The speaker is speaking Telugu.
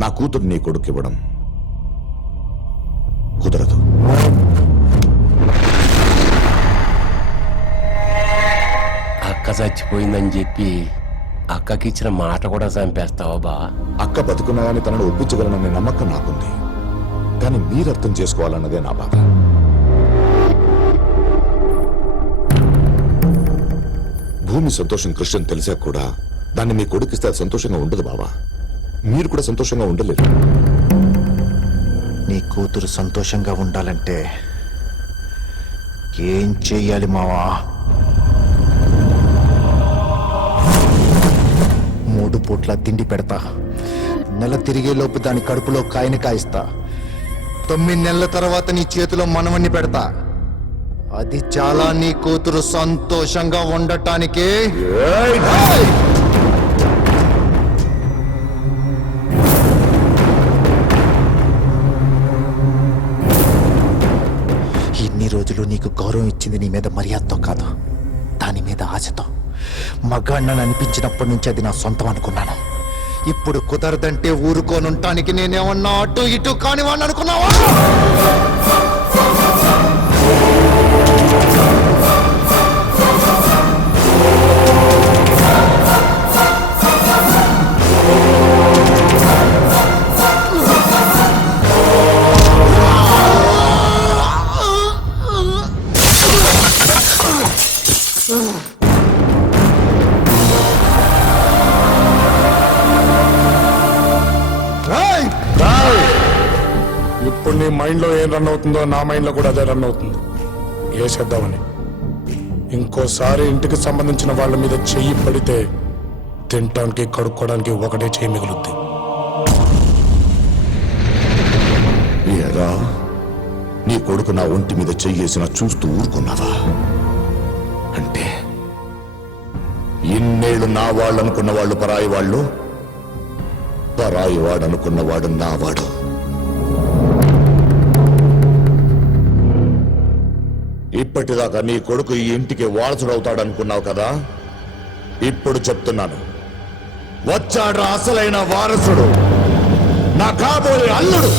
నా కూతురు నీ కొడుకు ఇవ్వడం కుదరదు. అక్క చచ్చిపోయిందని చెప్పి అక్కకిచ్చిన మాట కూడా చంపేస్తావా బా? అక్క బతుకున్నా కానీ తనను ఒప్పించగలననే నమ్మకం నాకుంది. కానీ మీరు అర్థం చేసుకోవాలన్నదే నా బాధ. భూమి సంతోషం కృష్ణ తెలిసా కూడా దాన్ని మీ కొడుకిస్తే అది సంతోషంగా ఉండదు బావా. మీరు కూడా సంతోషంగా ఉండలేరు. నీ కూతురు సంతోషంగా ఉండాలంటే ఏం చెయ్యాలి మావా? 3 పూట్ల తిండి పెడతా. నెల తిరిగేలోపు దాని కడుపులో కాయని కాయిస్తా. 9 నెలల తర్వాత నీ చేతిలో మనవన్ని పెడతా. అది చాలా నీ కూతురు సంతోషంగా ఉండటానికి. ఇన్ని రోజులు నీకు గౌరవం ఇచ్చింది నీ మీద మర్యాదతో కాదు, దాని మీద ఆశతో. మగాణ్ణని అనిపించినప్పటి నుంచి అది నా సొంతం అనుకున్నాను. ఇప్పుడు కుదరదంటే ఊరుకోనుంటానికి నేనేమన్నా అటు ఇటు కానివాడిని అనుకున్నావా? ఇప్పుడు నీ మైండ్లో ఏం రన్ అవుతుందో నా మైండ్లో కూడా అదే రన్ అవుతుంది. ఏ చేద్దామని. ఇంకోసారి ఇంటికి సంబంధించిన వాళ్ళ మీద చెయ్యి పడితే తినటానికి కడుక్కోవడానికి ఒకటే చెయ్యి మిగులుద్ది. ఏరా, నీ కొడుకు నా ఒంటి మీద చెయ్యేసిన చూస్తూ ఊరుకున్నావా? అంటే ఇన్నేళ్లు నా వాళ్ళు అనుకున్న వాళ్ళు పరాయి వాళ్ళు, పరాయి వాడు అనుకున్నవాడు నా వాడు. ఇప్పటిదాకా నీ కొడుకు ఈ ఇంటికి వారసుడవుతాడనుకున్నావు కదా? ఇప్పుడు చెప్తున్నాను, వచ్చాడు అసలైన వారసుడు, నా కాబోయే అల్లుడు.